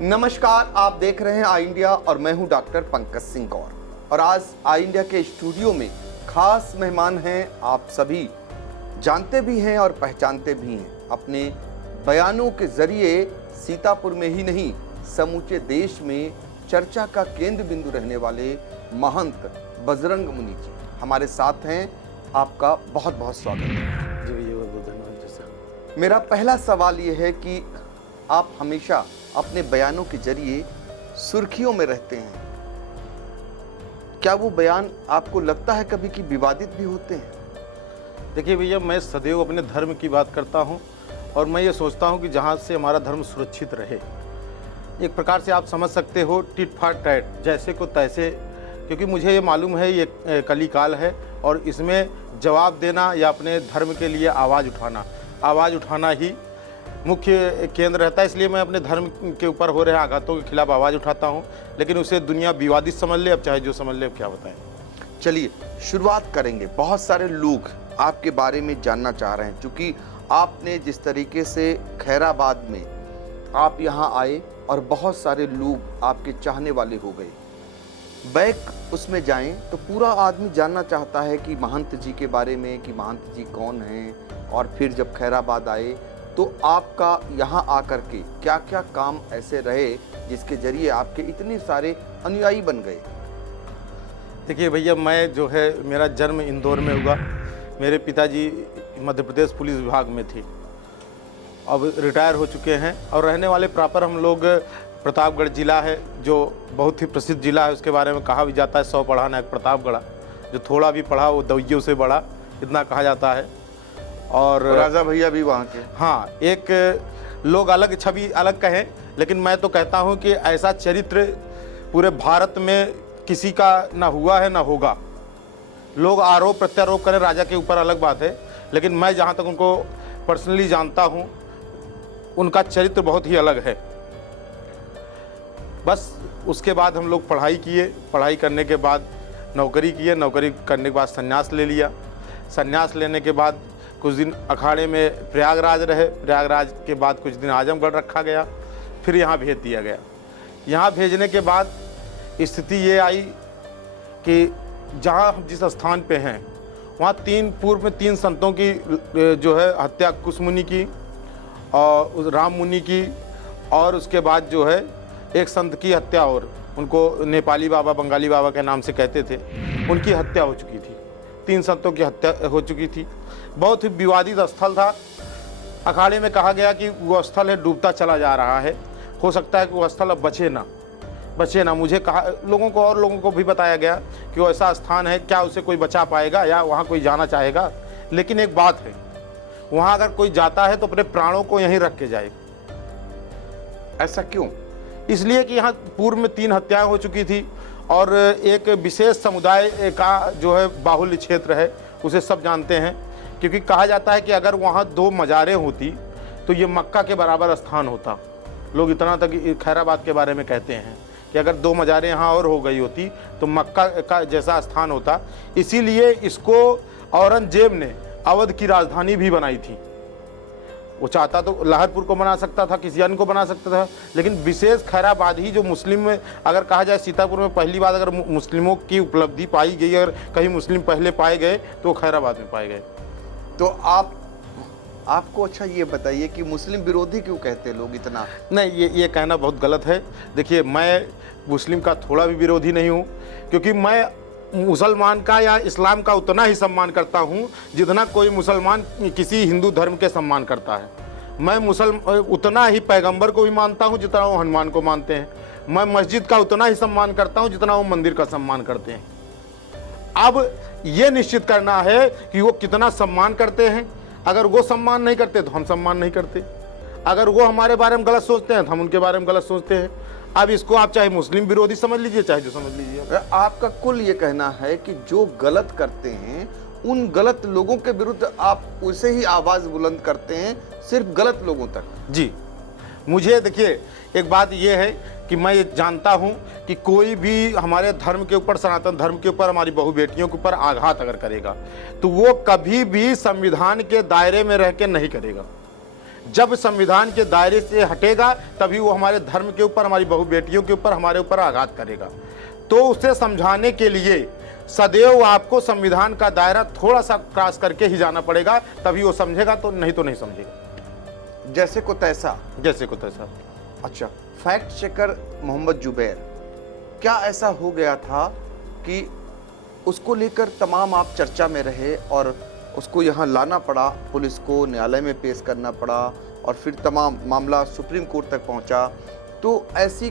नमस्कार, आप देख रहे हैं आई इंडिया और मैं हूं डॉक्टर पंकज सिंह गौर। और आज आई इंडिया के स्टूडियो में खास मेहमान हैं। आप सभी जानते भी हैं और पहचानते भी हैं। अपने बयानों के जरिए सीतापुर में ही नहीं, समूचे देश में चर्चा का केंद्र बिंदु रहने वाले महंत बजरंग मुनि जी हमारे साथ हैं। आपका बहुत बहुत स्वागत है। जी भैया, बहुत धन्यवाद सर। मेरा पहला सवाल ये है कि आप हमेशा अपने बयानों के जरिए सुर्खियों में रहते हैं। क्या वो बयान आपको लगता है कभी कि विवादित भी होते हैं? देखिए भैया, मैं सदैव अपने धर्म की बात करता हूँ और मैं ये सोचता हूँ कि जहाँ से हमारा धर्म सुरक्षित रहे। एक प्रकार से आप समझ सकते हो टिट फाट टैट, जैसे को तैसे, क्योंकि मुझे ये मालूम है ये कलीकाल है और इसमें जवाब देना या अपने धर्म के लिए आवाज़ उठाना ही मुख्य केंद्र रहता है। इसलिए मैं अपने धर्म के ऊपर हो रहे आघातों के खिलाफ आवाज़ उठाता हूँ, लेकिन उसे दुनिया विवादित समझ ले, अब चाहे जो समझ ले, अब क्या बताएं। चलिए शुरुआत करेंगे। बहुत सारे लोग आपके बारे में जानना चाह रहे हैं, क्योंकि आपने जिस तरीके से खैराबाद में आप यहाँ आए और बहुत सारे लोग आपके चाहने वाले हो गए। बैक उसमें जाएं तो पूरा आदमी जानना चाहता है कि महंत जी के बारे में, कि महंत जी कौन हैं। और फिर जब खैराबाद आए तो आपका यहाँ आकर के क्या क्या काम ऐसे रहे जिसके जरिए आपके इतने सारे अनुयायी बन गए? देखिए भैया, मैं जो है, मेरा जन्म इंदौर में हुआ। मेरे पिताजी मध्य प्रदेश पुलिस विभाग में थे, अब रिटायर हो चुके हैं। और रहने वाले प्रॉपर हम लोग प्रतापगढ़ जिला है, जो बहुत ही प्रसिद्ध जिला है। उसके बारे में कहा भी जाता है 100 पढ़ा ना एक प्रतापगढ़। जो थोड़ा भी पढ़ा वो दवियों से बड़ा, इतना कहा जाता है। और राजा भैया भी वहाँ के। हाँ, एक लोग अलग छवि अलग कहें, लेकिन मैं तो कहता हूँ कि ऐसा चरित्र पूरे भारत में किसी का ना हुआ है ना होगा। लोग आरोप प्रत्यारोप करें राजा के ऊपर, अलग बात है, लेकिन मैं जहाँ तक उनको पर्सनली जानता हूँ, उनका चरित्र बहुत ही अलग है। बस उसके बाद हम लोग पढ़ाई किए, पढ़ाई करने के बाद नौकरी किए, नौकरी करने के बाद संन्यास ले लिया। संन्यास लेने के बाद कुछ दिन अखाड़े में प्रयागराज रहे, प्रयागराज के बाद कुछ दिन आजमगढ़ रखा गया, फिर यहाँ भेज दिया गया। यहाँ भेजने के बाद स्थिति ये आई कि जहाँ हम जिस स्थान पे हैं वहाँ पूर्व में 3 संतों की जो है हत्या, कुश मुनि की और राम मुनि की, और उसके बाद जो है एक संत की हत्या, और उनको नेपाली बाबा बंगाली बाबा के नाम से कहते थे, उनकी हत्या हो चुकी थी। 3 संतों की हत्या हो चुकी थी। बहुत ही विवादित स्थल था। अखाड़े में कहा गया कि वो स्थल है डूबता चला जा रहा है, हो सकता है कि वो स्थल अब बचे ना। मुझे कहा, और लोगों को भी बताया गया कि वो ऐसा स्थान है, क्या उसे कोई बचा पाएगा या वहाँ कोई जाना चाहेगा। लेकिन एक बात है, वहाँ अगर कोई जाता है तो अपने प्राणों को यहीं रख के जाए। ऐसा क्यों? इसलिए कि यहाँ पूर्व में 3 हत्याएं हो चुकी थी और एक विशेष समुदाय का जो है बाहुल्य क्षेत्र है, उसे सब जानते हैं। क्योंकि कहा जाता है कि अगर वहाँ 2 मज़ारें होती तो ये मक्का के बराबर स्थान होता। लोग इतना तक खैराबाद के बारे में कहते हैं कि अगर 2 मज़ारें यहाँ और हो गई होती तो मक्का का जैसा स्थान होता। इसीलिए इसको औरंगजेब ने अवध की राजधानी भी बनाई थी। वो चाहता तो लाहौरपुर को बना सकता था, किसी अन्य को बना सकता था, लेकिन विशेष खैराबाद ही, जो मुस्लिम में अगर कहा जाए सीतापुर में पहली बार अगर मुस्लिमों की उपलब्धि पाई गई, अगर कहीं मुस्लिम पहले पाए गए तो खैराबाद में पाए गए। तो आपको अच्छा ये बताइए कि मुस्लिम विरोधी क्यों कहते लोग इतना? नहीं, ये कहना बहुत गलत है। देखिए, मैं मुस्लिम का थोड़ा भी विरोधी नहीं हूँ, क्योंकि मैं मुसलमान का या इस्लाम का उतना ही सम्मान करता हूँ जितना कोई मुसलमान किसी हिंदू धर्म के सम्मान करता है। मैं उतना ही पैगंबर को भी मानता हूँ जितना वो हनुमान को मानते हैं। मैं मस्जिद का उतना ही सम्मान करता हूँ जितना वो मंदिर का सम्मान करते हैं। अब ये निश्चित करना है कि वो कितना सम्मान करते हैं। अगर वो सम्मान नहीं करते तो हम सम्मान नहीं करते। अगर वो हमारे बारे में गलत सोचते हैं तो हम उनके बारे में गलत सोचते हैं। अब इसको आप चाहे मुस्लिम विरोधी समझ लीजिए, चाहे जो समझ लीजिए। आपका कुल ये कहना है कि जो गलत करते हैं उन गलत लोगों के विरुद्ध आप उसे ही आवाज बुलंद करते हैं, सिर्फ गलत लोगों तक? जी, मुझे देखिए, एक बात यह है कि मैं ये जानता हूं कि कोई भी हमारे धर्म के ऊपर, सनातन धर्म के ऊपर, हमारी बहु बेटियों के ऊपर आघात अगर करेगा तो वो कभी भी संविधान के दायरे में रह के नहीं करेगा। जब संविधान के दायरे से हटेगा तभी वो हमारे धर्म के ऊपर, हमारी बहु बेटियों के ऊपर, हमारे ऊपर आघात करेगा। तो उसे समझाने के लिए सदैव आपको संविधान का दायरा थोड़ा सा क्रॉस करके ही जाना पड़ेगा, तभी वो समझेगा, तो नहीं समझेगा। जैसे को तैसा। जैसे को तैसा। अच्छा, फैक्ट चेकर मोहम्मद जुबैर, क्या ऐसा हो गया था कि उसको लेकर तमाम आप चर्चा में रहे और उसको यहाँ लाना पड़ा, पुलिस को न्यायालय में पेश करना पड़ा और फिर तमाम मामला सुप्रीम कोर्ट तक पहुँचा, तो ऐसी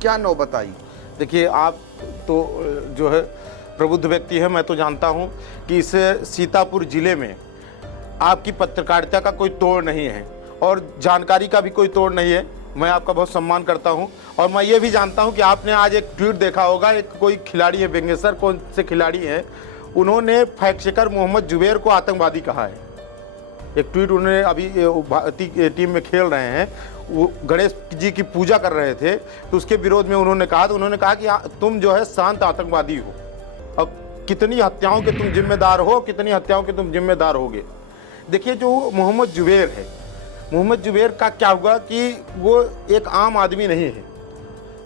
क्या नौबत आई? देखिए, आप तो जो है प्रबुद्ध व्यक्ति है, मैं तो जानता हूँ कि इस सीतापुर जिले में आपकी पत्रकारिता का कोई तोड़ नहीं है और जानकारी का भी कोई तोड़ नहीं है। मैं आपका बहुत सम्मान करता हूं और मैं ये भी जानता हूं कि आपने आज एक ट्वीट देखा होगा, एक कोई खिलाड़ी है, बेंगेसर कौन से खिलाड़ी हैं, उन्होंने फैक्ट चेकर मोहम्मद जुबैर को आतंकवादी कहा है। एक ट्वीट उन्होंने, अभी भारतीय टीम में खेल रहे हैं, वो गणेश जी की पूजा कर रहे थे, तो उसके विरोध में उन्होंने कहा कि तुम जो है शांत आतंकवादी हो, अब कितनी हत्याओं के तुम जिम्मेदार हो, कितनी हत्याओं के तुम जिम्मेदार होगे। देखिए, जो मोहम्मद जुबैर है, मोहम्मद जुबैर का क्या हुआ कि वो एक आम आदमी नहीं है,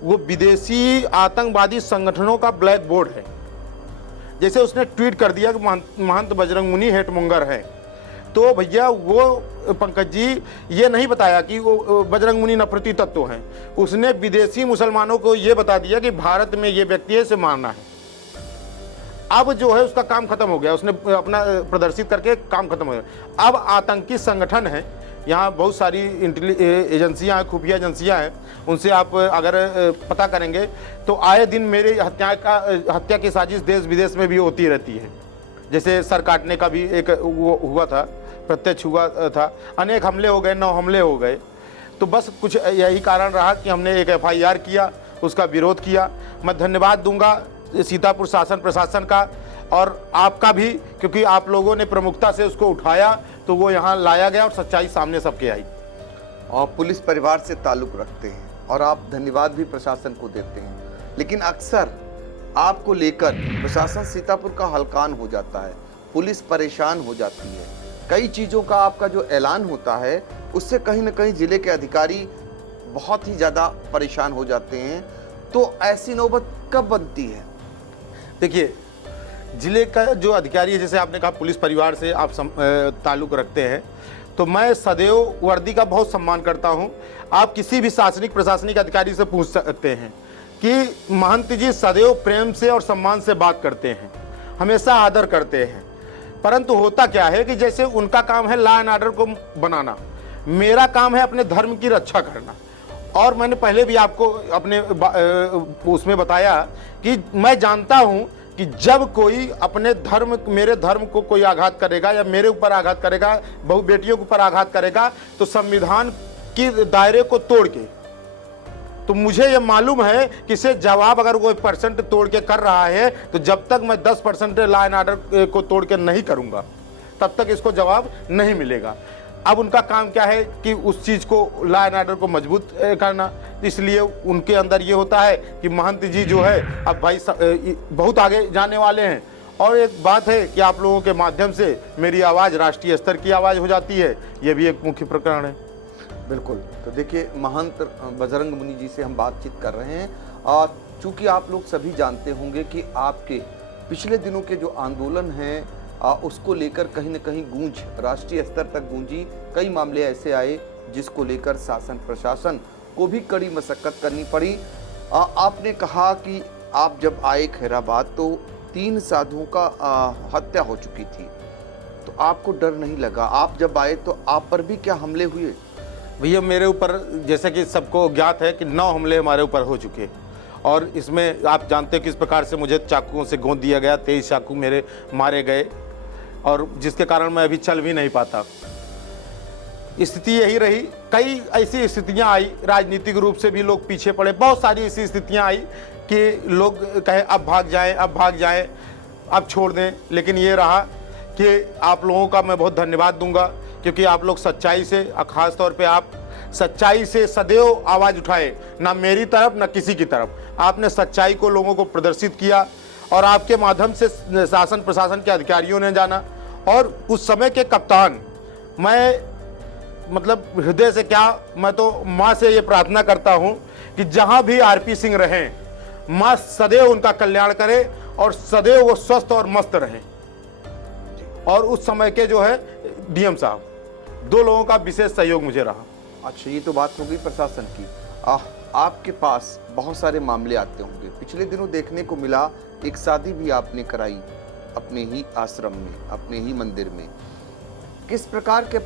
वो विदेशी आतंकवादी संगठनों का ब्लैक बोर्ड है। जैसे उसने ट्वीट कर दिया कि महंत बजरंग मुनि हेटमोंगर है, तो भैया वो पंकज जी ये नहीं बताया कि वो बजरंग मुनि नफरती तत्व हैं, उसने विदेशी मुसलमानों को ये बता दिया कि भारत में ये व्यक्ति है, इसे मारना है। अब जो है उसका काम खत्म हो गया, उसने अपना प्रदर्शित करके काम खत्म हो गया। अब आतंकी संगठन है, यहाँ बहुत सारी एजेंसियाँ हैं, खुफिया एजेंसियाँ हैं, उनसे आप अगर पता करेंगे तो आए दिन मेरे हत्या की साजिश देश विदेश में भी होती रहती है। जैसे सर काटने का भी एक वो हुआ था, प्रत्यक्ष हुआ था, अनेक हमले हो गए, 9 हमले हो गए। तो बस कुछ यही कारण रहा कि हमने एक FIR किया, उसका विरोध किया। मैं धन्यवाद दूंगा सीतापुर शासन प्रशासन का और आपका भी, क्योंकि आप लोगों ने प्रमुखता से उसको उठाया तो वो यहाँ लाया गया और सच्चाई सामने सबके आई। और पुलिस परिवार से ताल्लुक़ रखते हैं और आप धन्यवाद भी प्रशासन को देते हैं, लेकिन अक्सर आपको लेकर प्रशासन सीतापुर का हलकान हो जाता है, पुलिस परेशान हो जाती है। कई चीज़ों का आपका जो ऐलान होता है उससे कहीं ना कहीं ज़िले के अधिकारी बहुत ही ज़्यादा परेशान हो जाते हैं, तो ऐसी नौबत कब बनती है? देखिए, जिले का जो अधिकारी है, जैसे आपने कहा पुलिस परिवार से आप ताल्लुक़ रखते हैं, तो मैं सदैव वर्दी का बहुत सम्मान करता हूं। आप किसी भी शासनिक प्रशासनिक अधिकारी से पूछ सकते हैं कि महंत जी सदैव प्रेम से और सम्मान से बात करते हैं, हमेशा आदर करते हैं। परंतु होता क्या है कि जैसे उनका काम है लॉ एंड ऑर्डर को बनाना, मेरा काम है अपने धर्म की रक्षा करना। और मैंने पहले भी आपको अपने उसमें बताया कि मैं जानता हूं कि जब कोई अपने धर्म, मेरे धर्म को कोई आघात करेगा या मेरे ऊपर आघात करेगा, बहु बेटियों के ऊपर आघात करेगा, तो संविधान के दायरे को तोड़ के, तो मुझे ये मालूम है कि इसे जवाब अगर वो 1% तोड़ के कर रहा है, तो जब तक मैं 10% लॉ एंड ऑर्डर को तोड़ के नहीं करूंगा तब तक इसको जवाब नहीं मिलेगा। अब उनका काम क्या है कि उस चीज़ को, लॉ एंड ऑर्डर को मजबूत करना, इसलिए उनके अंदर ये होता है कि महंत जी जो है अब भाई बहुत आगे जाने वाले हैं। और एक बात है कि आप लोगों के माध्यम से मेरी आवाज़ राष्ट्रीय स्तर की आवाज़ हो जाती है, ये भी एक मुख्य प्रकरण है। बिल्कुल। तो देखिए, महंत बजरंग मुनि जी से हम बातचीत कर रहे हैं और चूँकि आप लोग सभी जानते होंगे कि आपके पिछले दिनों के जो आंदोलन हैं उसको लेकर कहीं न कहीं गूंज राष्ट्रीय स्तर तक गूंजी। कई मामले ऐसे आए जिसको लेकर शासन प्रशासन को भी कड़ी मशक्कत करनी पड़ी। आपने कहा कि आप जब आए खैराबाद तो 3 साधुओं का हत्या हो चुकी थी, तो आपको डर नहीं लगा? आप जब आए तो आप पर भी क्या हमले हुए? भैया, मेरे ऊपर जैसे कि सबको ज्ञात है कि 9 हमले हमारे ऊपर हो चुके, और इसमें आप जानते हैं किस प्रकार से मुझे चाकुओं से गोंद दिया गया, 23 चाकू मेरे मारे गए, और जिसके कारण मैं अभी चल भी नहीं पाता। स्थिति यही रही। कई ऐसी स्थितियां आई, राजनीतिक रूप से भी लोग पीछे पड़े, बहुत सारी ऐसी स्थितियां आई कि लोग कहे अब भाग जाएं, अब भाग जाएं, अब छोड़ दें। लेकिन ये रहा कि आप लोगों का मैं बहुत धन्यवाद दूंगा, क्योंकि आप लोग सच्चाई से, खास तौर पे आप सच्चाई से सदैव आवाज़ उठाए, ना मेरी तरफ ना किसी की तरफ। आपने सच्चाई को लोगों को प्रदर्शित किया और आपके माध्यम से शासन प्रशासन के अधिकारियों ने जाना। और उस समय के कप्तान, मैं मतलब हृदय से क्या, मैं तो माँ से ये प्रार्थना करता हूँ कि जहाँ भी आरपी सिंह रहें, माँ सदैव उनका कल्याण करे और सदैव वो स्वस्थ और मस्त रहें। और उस समय के जो है डीएम साहब, दो लोगों का विशेष सहयोग मुझे रहा। अच्छा, ये तो बात हो गई प्रशासन की। आपके पास बहुत सारे मामले आते होंगे। पिछले दिनों देखने को मिला एक शादी भी आपने कराई अपने ही आश्रम में, अपने ही मंदिर में। किस प्रकार के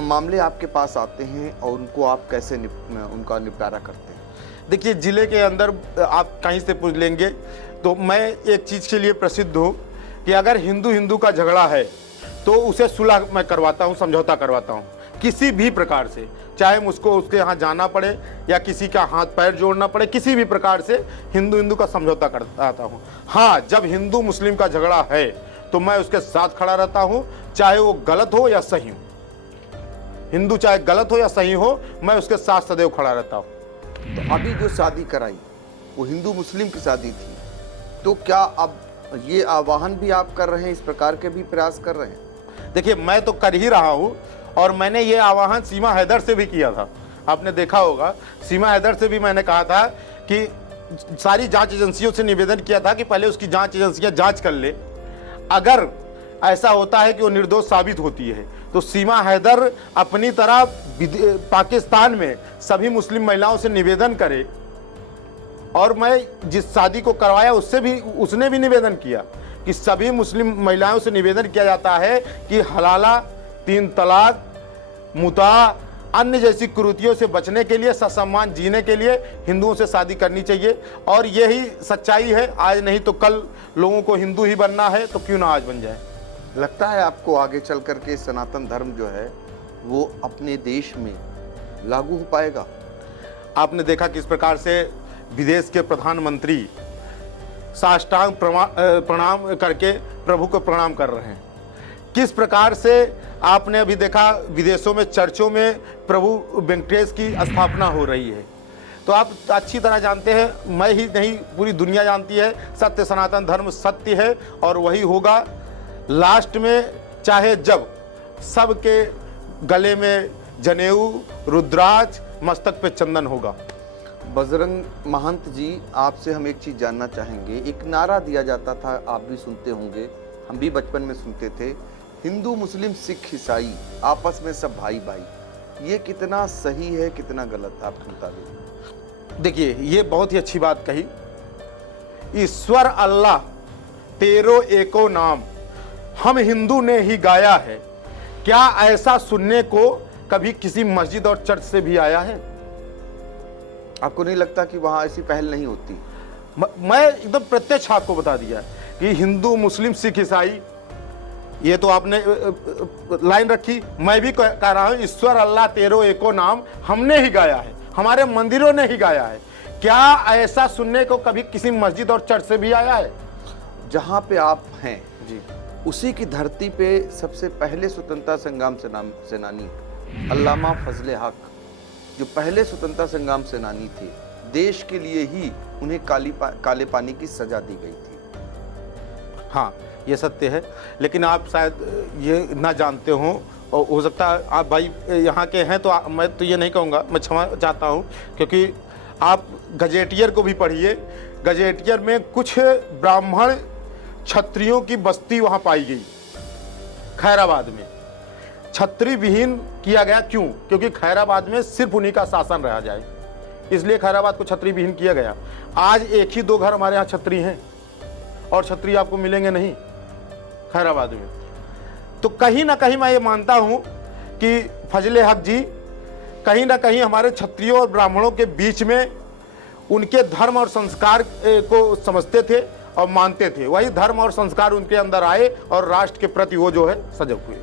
मामले आपके पास आते हैं और उनको आप कैसे उनका निपटारा करते हैं? देखिए, जिले के अंदर आप कहीं से पूछ लेंगे तो मैं एक चीज़ के लिए प्रसिद्ध हूँ कि अगर हिंदू हिंदू का झगड़ा है तो उसे सुलह मैं करवाता हूँ, समझौता करवाता हूँ किसी भी प्रकार से, चाहे मुझको उसके यहाँ जाना पड़े या किसी का हाथ पैर जोड़ना पड़े, किसी भी प्रकार से हिंदू हिंदू का समझौता करता हूँ। हाँ, जब हिंदू मुस्लिम का झगड़ा है तो मैं उसके साथ खड़ा रहता हूँ, चाहे वो गलत हो या सही हो। हिंदू चाहे गलत हो या सही हो, मैं उसके साथ सदैव खड़ा रहता हूँ। तो अभी जो शादी कराई वो हिंदू मुस्लिम की शादी थी, तो क्या अब ये आह्वान भी आप कर रहे हैं, इस प्रकार के भी प्रयास कर रहे हैं? देखिए, मैं तो कर ही रहा हूँ और मैंने ये आह्वान सीमा हैदर से भी किया था। आपने देखा होगा, सीमा हैदर से भी मैंने कहा था कि सारी जांच एजेंसियों से निवेदन किया था कि पहले उसकी जांच एजेंसियां जांच कर ले, अगर ऐसा होता है कि वो निर्दोष साबित होती है तो सीमा हैदर अपनी तरह पाकिस्तान में सभी मुस्लिम महिलाओं से निवेदन करे। और मैं जिस शादी को करवाया उसने भी निवेदन किया कि सभी मुस्लिम महिलाओं से निवेदन किया जाता है कि हलाला, 3 तलाक, मुता, अन्य जैसी कुरीतियों से बचने के लिए, ससम्मान जीने के लिए हिंदुओं से शादी करनी चाहिए। और यही सच्चाई है, आज नहीं तो कल लोगों को हिंदू ही बनना है तो क्यों ना आज बन जाए। लगता है आपको आगे चल करके सनातन धर्म जो है वो अपने देश में लागू हो पाएगा? आपने देखा किस प्रकार से विदेश के प्रधानमंत्री साष्टांग प्रणाम करके प्रभु को प्रणाम कर रहे हैं। किस प्रकार से आपने अभी देखा विदेशों में चर्चों में प्रभु वेंकटेश की स्थापना हो रही है। तो आप अच्छी तरह जानते हैं, मैं ही नहीं पूरी दुनिया जानती है, सत्य सनातन धर्म सत्य है और वही होगा। लास्ट में चाहे जब सबके गले में जनेऊ, रुद्राक्ष, मस्तक पे चंदन होगा। बजरंग महंत जी, आपसे हम एक चीज़ जानना चाहेंगे। एक नारा दिया जाता था, आप भी सुनते होंगे, हम भी बचपन में सुनते थे, हिंदू मुस्लिम सिख ईसाई आपस में सब भाई भाई। ये कितना सही है, कितना गलत है आपके मुताबिक? देखिए, ये बहुत ही अच्छी बात कही। ईश्वर अल्लाह तेरो एको नाम, हम हिंदू ने ही गाया है। क्या ऐसा सुनने को कभी किसी मस्जिद और चर्च से भी आया है? आपको नहीं लगता कि वहां ऐसी पहल नहीं होती? मैं एकदम प्रत्यक्ष आपको बता दिया कि हिंदू मुस्लिम सिख ईसाई, ये तो आपने लाइन रखी, मैं भी कह रहा हूं, ईश्वर अल्लाह तेरो एको नाम हमने ही गाया है, हमारे मंदिरों ने ही गाया है। क्या ऐसा सुनने को कभी किसी मस्जिद और चर्च से भी आया है? जहां पे आप हैं जी, उसी की धरती पे सबसे पहले स्वतंत्रता संग्राम सेनानी अल्लामा फजले हक, जो पहले स्वतंत्रता संग्राम सेनानी थे, देश के लिए ही उन्हें काले पानी की सजा दी गई थी। हाँ, ये सत्य है, लेकिन आप शायद ये ना जानते हो, और हो सकता है आप भाई यहाँ के हैं तो मैं तो ये नहीं कहूँगा, मैं क्षमा चाहता हूँ, क्योंकि आप गजेटियर को भी पढ़िए। गजेटियर में कुछ ब्राह्मण क्षत्रियों की बस्ती वहाँ पाई गई खैराबाद में, छत्री विहीन किया गया। क्यों? क्योंकि खैराबाद में सिर्फ उन्हीं का शासन रहा जाए, इसलिए खैराबाद को छत्री विहीन किया गया। आज 1 ही 2 घर हमारे यहाँ छत्री हैं और छत्री आपको मिलेंगे नहीं खैराबाद में। तो कहीं ना कहीं मैं ये मानता हूँ कि फजले हक जी कहीं ना कहीं हमारे क्षत्रियों और ब्राह्मणों के बीच में उनके धर्म और संस्कार को समझते थे और मानते थे। वही धर्म और संस्कार उनके अंदर आए और राष्ट्र के प्रति वो जो है सजग हुए।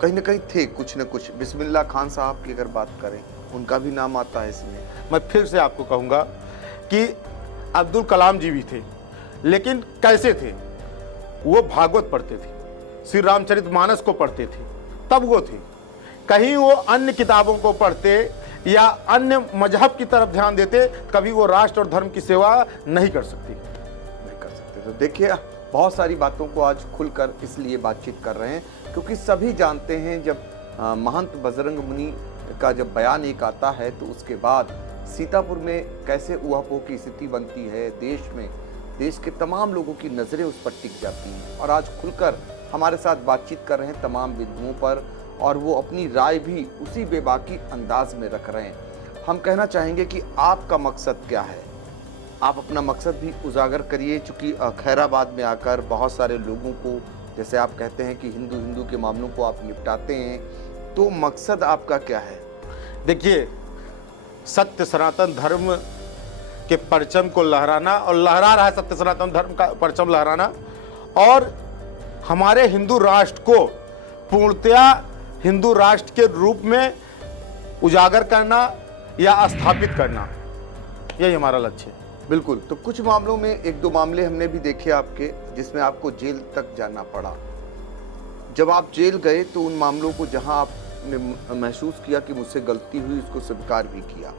कहीं ना कहीं थे कुछ न कुछ। बिस्मिल्लाह खान साहब की अगर बात करें, उनका भी नाम आता है इसमें। मैं फिर से आपको कहूँगा कि अब्दुल कलाम जी भी थे, लेकिन कैसे थे? वो भागवत पढ़ते थे, श्री रामचरितमानस को पढ़ते थे, तब वो थे। कहीं वो अन्य किताबों को पढ़ते या अन्य मजहब की तरफ ध्यान देते, कभी वो राष्ट्र और धर्म की सेवा नहीं कर सकते। तो देखिए, बहुत सारी बातों को आज खुलकर इसलिए बातचीत कर रहे हैं क्योंकि सभी जानते हैं जब महंत बजरंग मुनि का जब बयान एक आता है तो उसके बाद सीतापुर में कैसे ऊहापोह की स्थिति बनती है, देश के तमाम लोगों की नज़रें उस पर टिक जाती हैं और आज खुलकर हमारे साथ बातचीत कर रहे हैं तमाम बिंदुओं पर और वो अपनी राय भी उसी बेबाकी अंदाज में रख रहे हैं। हम कहना चाहेंगे कि आपका मकसद क्या है, आप अपना मकसद भी उजागर करिए, चूँकि खैराबाद में आकर बहुत सारे लोगों को, जैसे आप कहते हैं कि हिंदू के मामलों को आप निपटाते हैं, तो मकसद आपका क्या है? देखिए, सत्य सनातन धर्म के परचम को लहराना, और लहरा रहा है सत्य सनातन धर्म का परचम लहराना, और हमारे हिंदू राष्ट्र को पूर्णतया हिंदू राष्ट्र के रूप में उजागर करना या स्थापित करना, यही हमारा लक्ष्य है। बिल्कुल। तो कुछ मामलों में, एक दो मामले हमने भी देखे आपके जिसमें आपको जेल तक जाना पड़ा। जब आप जेल गए तो उन मामलों को जहां आपने महसूस किया कि मुझसे गलती हुई, उसको स्वीकार भी किया।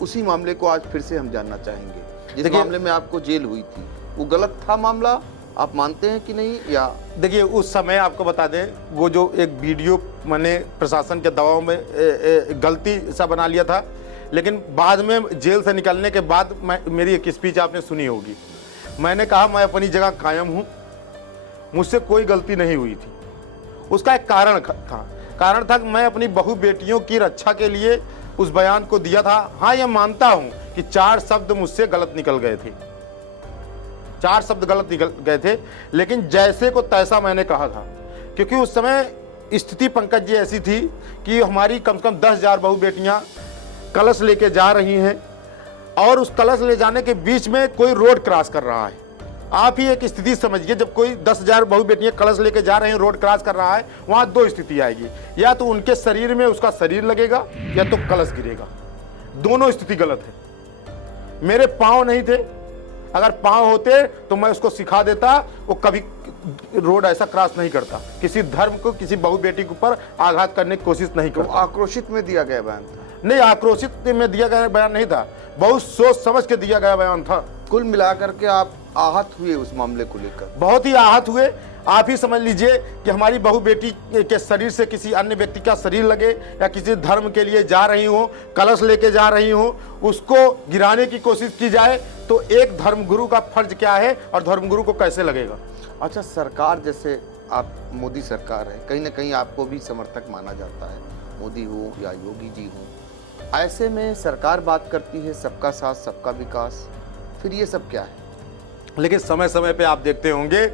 उसी मामले को आज फिर से हम जानना चाहेंगे। जिस मामले में आपको जेल हुई थी, वो गलत था मामला, आप मानते हैं कि नहीं? या देखिए, उस समय आपको बता दें, वो जो एक वीडियो मैंने प्रशासन के दबाव में गलती सा बना लिया था, लेकिन बाद में जेल से निकलने के बाद मेरी एक स्पीच आपने सुनी होगी। मैंने कहा मैं अपनी जगह कायम हूँ, मुझसे कोई गलती नहीं हुई थी। उसका एक कारण था कि मैं अपनी बहू बेटियों की रक्षा के लिए उस बयान को दिया था। हाँ, ये मानता हूँ कि 4 शब्द मुझसे गलत निकल गए थे, 4 शब्द गलत निकल गए थे, लेकिन जैसे को तैसा मैंने कहा था। क्योंकि उस समय स्थिति पंकज जी ऐसी थी कि हमारी कम से कम 10,000 बहू बेटियां कलश लेके जा रही हैं और उस कलश ले जाने के बीच में कोई रोड क्रॉस कर रहा है। आप ही एक स्थिति समझिए, जब कोई 10,000 बहू बेटियां कलश लेके जा रहे हैं, रोड क्रॉस कर रहा है, वहां 2 स्थिति आएगी, या तो उनके शरीर में उसका शरीर लगेगा या तो कलश गिरेगा। दोनों स्थिति गलत है। मेरे पांव नहीं थे, अगर पांव होते तो मैं उसको सिखा देता, वो कभी रोड ऐसा क्रॉस नहीं करता, किसी धर्म को, किसी बहू बेटी के ऊपर आघात करने की कोशिश नहीं करता। तो आक्रोशित में दिया गया बयान था? नहीं, आक्रोशित में दिया गया बयान नहीं था, बहुत सोच समझ के दिया गया बयान था। कुल मिलाकर के आप आहत हुए उस मामले को लेकर? बहुत ही आहत हुए। आप ही समझ लीजिए कि हमारी बहू बेटी के शरीर से किसी अन्य व्यक्ति का शरीर लगे, या किसी धर्म के लिए जा रही हो, कलश लेके जा रही हो, उसको गिराने की कोशिश की जाए, तो एक धर्मगुरु का फर्ज क्या है और धर्मगुरु को कैसे लगेगा? अच्छा, सरकार, जैसे आप मोदी सरकार है, कहीं ना कहीं आपको भी समर्थक माना जाता है, मोदी हो या योगी जी हो, ऐसे में सरकार बात करती है सबका साथ सबका विकास, फिर ये सब क्या है? लेकिन समय समय पे आप देखते होंगे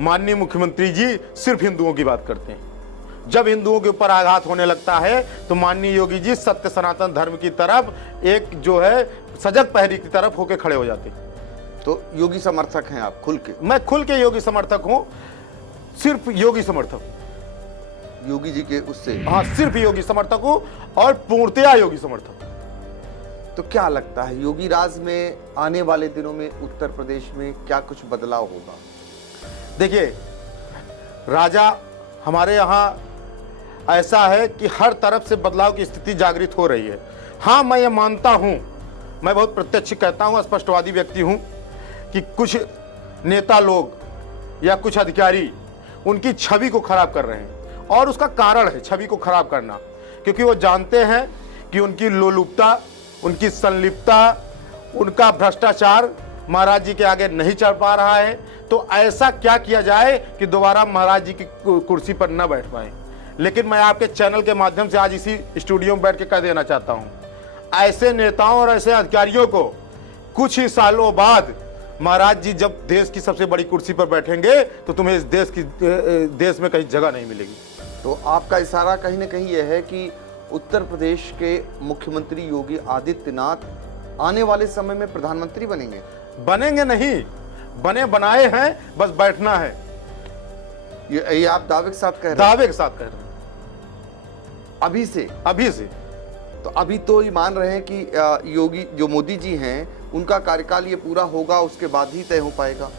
माननीय मुख्यमंत्री जी सिर्फ हिंदुओं की बात करते हैं। जब हिंदुओं के ऊपर आघात होने लगता है तो माननीय योगी जी सत्य सनातन धर्म की तरफ एक जो है सजग पहरी की तरफ होके खड़े हो जाते हैं। तो योगी समर्थक हैं आप खुल के? मैं खुल के योगी समर्थक हूं, सिर्फ योगी समर्थक, योगी जी के उससे? हाँ, सिर्फ योगी समर्थक हूं और पूर्णतया योगी समर्थक। तो क्या लगता है योगी राज में आने वाले दिनों में उत्तर प्रदेश में क्या कुछ बदलाव होगा? देखिए, राजा हमारे यहाँ ऐसा है कि हर तरफ से बदलाव की स्थिति जागृत हो रही है। हाँ, मैं ये मानता हूँ, मैं बहुत प्रत्यक्ष कहता हूँ, स्पष्टवादी व्यक्ति हूँ, कि कुछ नेता लोग या कुछ अधिकारी उनकी छवि को खराब कर रहे हैं, और उसका कारण है छवि को खराब करना, क्योंकि वो जानते हैं कि उनकी लोलुपता, उनकी संलिप्तता, उनका भ्रष्टाचार महाराज जी के आगे नहीं चढ़ पा रहा है। तो ऐसा क्या किया जाए कि दोबारा महाराज जी की कुर्सी पर न बैठ पाए। लेकिन मैं आपके चैनल के माध्यम से आज इसी स्टूडियो में बैठ के कह देना चाहता हूं, ऐसे नेताओं और ऐसे अधिकारियों को कुछ ही सालों बाद महाराज जी जब देश की सबसे बड़ी कुर्सी पर बैठेंगे तो तुम्हें इस देश में कहीं जगह नहीं मिलेगी। तो आपका इशारा कहीं ना कहीं यह है कि उत्तर प्रदेश के मुख्यमंत्री योगी आदित्यनाथ आने वाले समय में प्रधानमंत्री बनेंगे? बनेंगे नहीं, बने बनाए हैं, बस बैठना है। ये आप दावे के साथ कह रहे हैं? दावे के साथ कह रहे हैं। अभी से? अभी से। तो अभी तो ये मान रहे हैं कि योगी जो मोदी जी हैं उनका कार्यकाल ये पूरा होगा, उसके बाद ही तय हो पाएगा।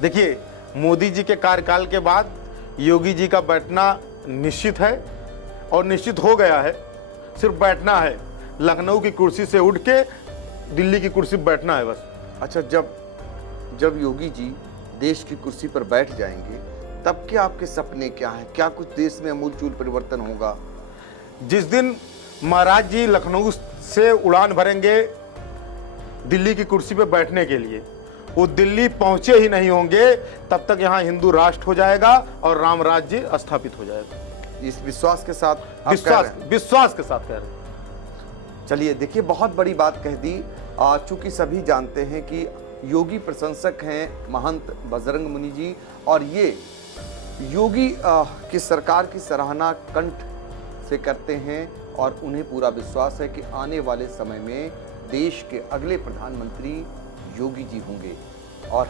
देखिए, मोदी जी के कार्यकाल के बाद योगी जी का बैठना निश्चित है और निश्चित हो गया है। सिर्फ बैठना है, लखनऊ की कुर्सी से उठ के दिल्ली की कुर्सी पर बैठना है बस। अच्छा, जब योगी जी देश की कुर्सी पर बैठ जाएंगे तब के आपके सपने क्या हैं? क्या कुछ देश में अमूलचूल परिवर्तन होगा? जिस दिन महाराज जी लखनऊ से उड़ान भरेंगे दिल्ली की कुर्सी पे बैठने के लिए, वो दिल्ली पहुंचे ही नहीं होंगे तब तक यहाँ हिंदू राष्ट्र हो जाएगा और राम राज्य स्थापित हो जाएगा। इस विश्वास के साथ आप कह रहे हैं? विश्वास के साथ कह रहे हैं। चलिए देखिए, बहुत बड़ी बात कह दी। चूंकि सभी जानते हैं कि योगी प्रशंसक हैं महंत बजरंग मुनि जी, और ये योगी की सरकार की सराहना कंठ से करते हैं और उन्हें पूरा विश्वास है कि आने वाले समय में देश के अगले प्रधानमंत्री योगी जी होंगे। और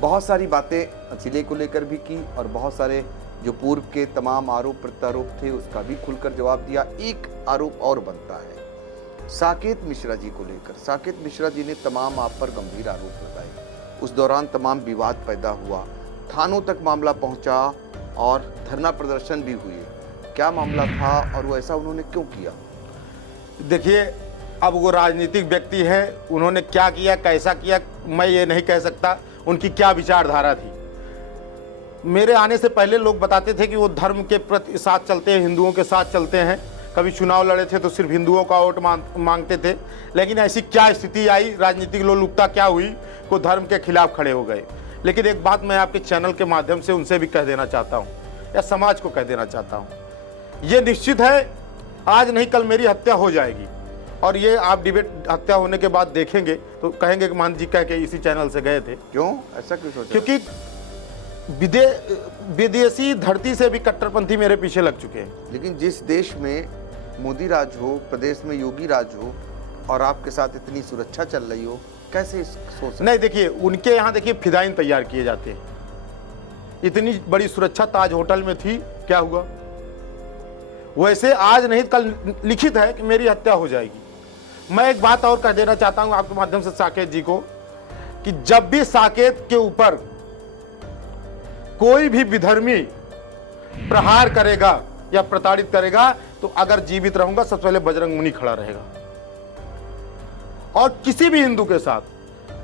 बहुत सारी बातें जिले को लेकर भी की और बहुत सारे जो पूर्व के तमाम आरोप प्रत्यारोप थे उसका भी खुलकर जवाब दिया। एक आरोप और बनता है साकेत मिश्रा जी को लेकर। साकेत मिश्रा जी ने तमाम आप पर गंभीर आरोप लगाए, उस दौरान तमाम विवाद पैदा हुआ, थानों तक मामला पहुंचा और धरना प्रदर्शन भी हुए। क्या मामला था और वो ऐसा उन्होंने क्यों किया? देखिए, अब वो राजनीतिक व्यक्ति है, उन्होंने क्या किया कैसा किया मैं ये नहीं कह सकता, उनकी क्या विचारधारा थी। मेरे आने से पहले लोग बताते थे कि वो धर्म के प्रति साथ चलते हैं, हिंदुओं के साथ चलते हैं। कभी चुनाव लड़े थे तो सिर्फ हिंदुओं का वोट मांगते थे, लेकिन ऐसी क्या स्थिति आई, राजनीतिक लोलुपता क्या हुई, वो धर्म के खिलाफ खड़े हो गए। लेकिन एक बात मैं आपके चैनल के माध्यम से उनसे भी कह देना चाहता हूँ या समाज को कह देना चाहता हूँ, ये निश्चित है आज नहीं कल मेरी हत्या हो जाएगी। और ये आप डिबेट हत्या होने के बाद देखेंगे तो कहेंगे कि मान जी कह के इसी चैनल से गए थे। क्यों ऐसा क्यों सोचा? क्योंकि विदेशी धरती से भी कट्टरपंथी मेरे पीछे लग चुके हैं। लेकिन जिस देश में मोदी राज हो, प्रदेश में योगी राज हो और आपके साथ इतनी सुरक्षा चल रही हो, कैसे सोच? नहीं देखिए, उनके यहाँ देखिए फिदाइन तैयार किए जाते हैं। इतनी बड़ी सुरक्षा ताज होटल में थी, क्या हुआ? वैसे आज नहीं कल लिखित है कि मेरी हत्या हो जाएगी। मैं एक बात और कह देना चाहता हूं आपके माध्यम से साकेत जी को कि जब भी साकेत के ऊपर कोई भी विधर्मी प्रहार करेगा या प्रताड़ित करेगा तो अगर जीवित रहूंगा सबसे पहले बजरंग मुनि खड़ा रहेगा। और किसी भी हिंदू के साथ,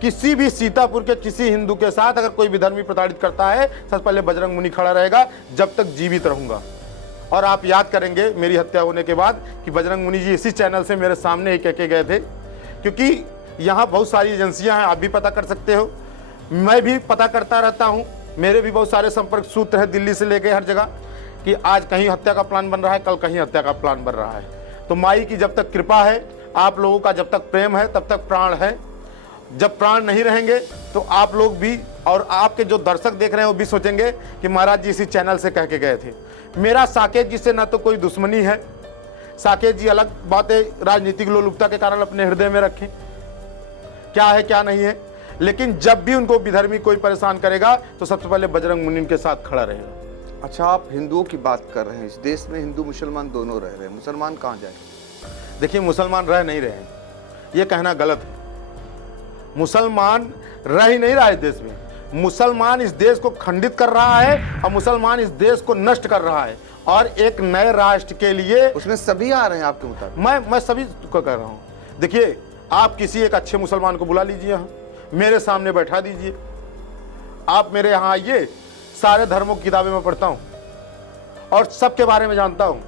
किसी भी सीतापुर के किसी हिंदू के साथ अगर कोई विधर्मी प्रताड़ित करता है सबसे पहले बजरंग मुनि खड़ा रहेगा जब तक जीवित रहूंगा। और आप याद करेंगे मेरी हत्या होने के बाद कि बजरंग मुनि जी इसी चैनल से मेरे सामने ही कह के गए थे, क्योंकि यहाँ बहुत सारी एजेंसियां हैं, आप भी पता कर सकते हो, मैं भी पता करता रहता हूँ, मेरे भी बहुत सारे संपर्क सूत्र हैं दिल्ली से लेके हर जगह कि आज कहीं हत्या का प्लान बन रहा है, कल कहीं हत्या का प्लान बन रहा है। तो माई की जब तक कृपा है, आप लोगों का जब तक प्रेम है तब तक प्राण है। जब प्राण नहीं रहेंगे तो आप लोग भी और आपके जो दर्शक देख रहे हैं वो भी सोचेंगे कि महाराज जी इसी चैनल से कह के गए थे। मेरा साकेत जी से ना तो कोई दुश्मनी है, साकेत जी अलग बातें राजनीतिक लोलुपता के कारण अपने हृदय में रखें, क्या है क्या नहीं है, लेकिन जब भी उनको विधर्मी कोई परेशान करेगा तो सबसे पहले बजरंग मुनि के साथ खड़ा रहेगा। अच्छा, आप हिंदुओं की बात कर रहे हैं, इस देश में हिंदू मुसलमान दोनों रह रहे हैं, मुसलमान कहाँ जाए? देखिए, मुसलमान रह नहीं रहे हैं, ये कहना गलत है। मुसलमान रह ही नहीं रहा है देश में, मुसलमान इस देश को खंडित कर रहा है और मुसलमान इस देश को नष्ट कर रहा है और एक नए राष्ट्र के लिए उसमें सभी आ रहे हैं आपके मुताबिक? मैं सभी को कह रहा हूं। देखिए, आप किसी एक अच्छे मुसलमान को बुला लीजिए, यहाँ मेरे सामने बैठा दीजिए, आप मेरे यहाँ आइए, सारे धर्मों की किताबें मैं पढ़ता हूँ और सबके बारे में जानता हूँ।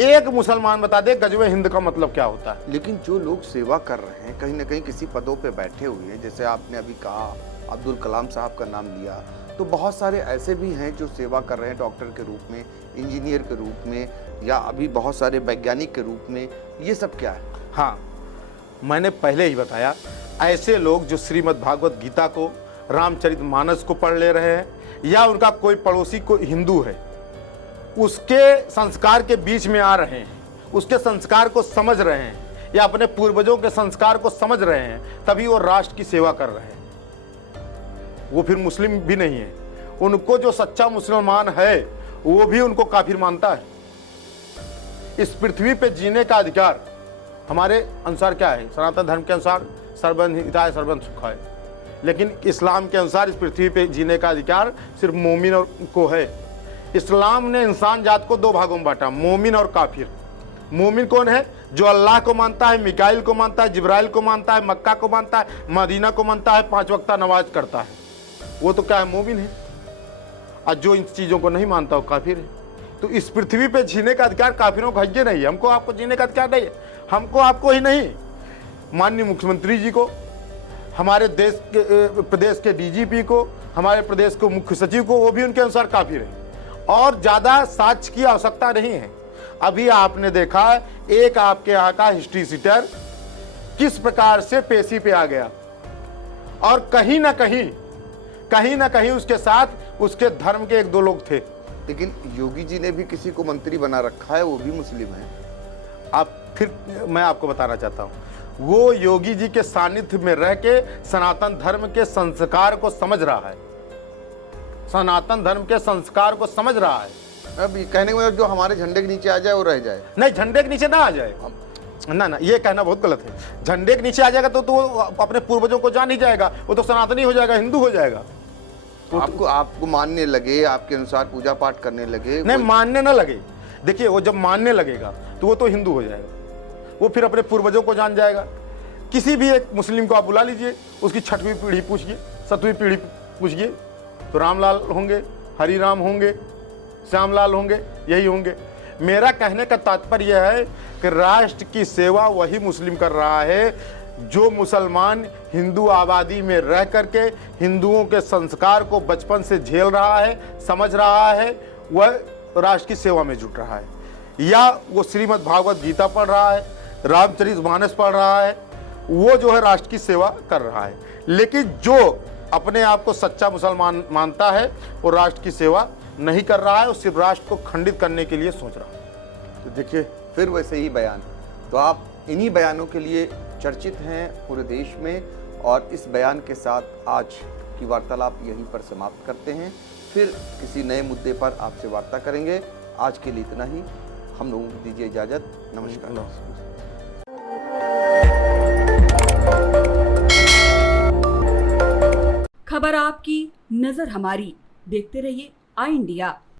एक मुसलमान बता दे गजवे हिंद का मतलब क्या होता है। लेकिन जो लोग सेवा कर रहे हैं कहीं ना कहीं किसी पदों पे बैठे हुए हैं, जैसे आपने अभी कहा अब्दुल कलाम साहब का नाम लिया, तो बहुत सारे ऐसे भी हैं जो सेवा कर रहे हैं डॉक्टर के रूप में, इंजीनियर के रूप में, या अभी बहुत सारे वैज्ञानिक के रूप में। ये सब क्या है? हाँ, मैंने पहले ही बताया, ऐसे लोग जो श्रीमद् भागवत गीता को, रामचरितमानस को पढ़ ले रहे हैं या उनका कोई पड़ोसी कोई हिंदू है उसके संस्कार के बीच में आ रहे हैं, उसके संस्कार को समझ रहे हैं या अपने पूर्वजों के संस्कार को समझ रहे हैं, तभी वो राष्ट्र की सेवा कर रहे हैं। वो फिर मुस्लिम भी नहीं है, उनको जो सच्चा मुसलमान है वो भी उनको काफिर मानता है। इस पृथ्वी पे जीने का अधिकार हमारे अनुसार क्या है? सनातन धर्म के अनुसार सर्वजन हिताय सर्वजन सुखाय, लेकिन इस्लाम के अनुसार इस पृथ्वी पे जीने का अधिकार सिर्फ मोमिन और को है। इस्लाम ने इंसान जात को दो भागों में बांटा, मोमिन और काफिर। मोमिन कौन है? जो अल्लाह को मानता है, मिकाइल को मानता है, जिब्राइल को मानता है, मक्का को मानता है, मदीना को मानता है, 5 वक्ता नमाज करता है, वो तो क्या है? मोमिन है। और जो इन चीज़ों को नहीं मानता वो काफिर है। तो इस पृथ्वी पे जीने का अधिकार काफिरों को है नहीं, हमको आपको जीने का अधिकार नहीं है, हमको आपको ही नहीं, माननीय मुख्यमंत्री जी को, हमारे देश के प्रदेश के डीजीपी को, हमारे प्रदेश के मुख्य सचिव को, वो भी उनके अनुसार काफी रहे और ज्यादा साक्ष्य की आवश्यकता नहीं है। अभी आपने देखा एक आपके यहाँ का हिस्ट्री सीटर किस प्रकार से पेशी पे आ गया और कहीं ना कहीं उसके साथ उसके धर्म के एक दो लोग थे। लेकिन योगी जी ने भी किसी को मंत्री बना रखा है, वो भी मुस्लिम है। अब फिर मैं आपको बताना चाहता हूं, वो योगी जी के सानिध्य में रह के सनातन धर्म के संस्कार को समझ रहा है, सनातन धर्म के संस्कार को समझ रहा है। अब ये कहने का मतलब जो हमारे झंडे के नीचे आ जाए वो रह जाए। नहीं, झंडे के नीचे ना आ जाए, ना, ये कहना बहुत गलत है। झंडे के नीचे आ जाएगा तो वो अपने पूर्वजों को जान ही जाएगा, वो तो सनातनी हो जाएगा, हिंदू हो जाएगा। आपको मानने लगे, आपके अनुसार पूजा पाठ करने लगे। नहीं, मानने ना लगे, देखिए वो जब मानने लगेगा तो वो तो हिंदू हो जाएगा, वो फिर अपने पूर्वजों को जान जाएगा। किसी भी एक मुस्लिम को आप बुला लीजिए, उसकी 6वीं पीढ़ी पूछिए, 7वीं पीढ़ी पूछिए, तो रामलाल होंगे, हरिराम होंगे, श्यामलाल होंगे, यही होंगे। मेरा कहने का तात्पर्य यह है कि राष्ट्र की सेवा वही मुस्लिम कर रहा है जो मुसलमान हिंदू आबादी में रह करके हिंदुओं के संस्कार को बचपन से झेल रहा है, समझ रहा है, वह राष्ट्र की सेवा में जुट रहा है। या वो श्रीमद् भागवत गीता पढ़ रहा है, रामचरितमानस पढ़ रहा है, वो जो है राष्ट्र की सेवा कर रहा है। लेकिन जो अपने आप को सच्चा मुसलमान मानता है वो राष्ट्र की सेवा नहीं कर रहा है, वो सिर्फ राष्ट्र को खंडित करने के लिए सोच रहा है। तो देखिए फिर वैसे ही बयान, तो आप इन्हीं बयानों के लिए चर्चित हैं पूरे देश में। और इस बयान के साथ आज की वार्तालाप यहीं पर समाप्त करते हैं, फिर किसी नए मुद्दे पर आपसे वार्ता करेंगे। आज के लिए इतना ही, हम लोगों को दीजिए इजाज़त। नमस्कार। खबर आपकी, नजर हमारी। देखते रहिए आई इंडिया।